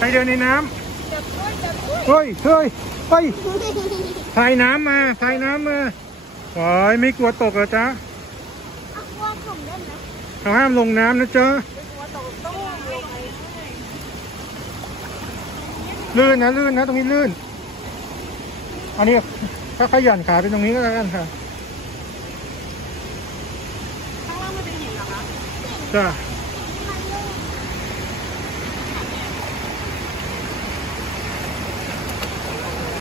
ไปเดินในน้ำเฮ้ยพายน้ำมาโอ้ยไม่กลัวตกเหรอจ๊ะกลัวผมได้ไหมเขาห้ามลงน้ำนะจ๊ะลื่นนะตรงนี้ลื่นอันนี้ถ้าขยันขาไปตรงนี้ก็แล้วกันค่ะ ข้างล่างมันเป็นหินเหรอคะ จ้ะ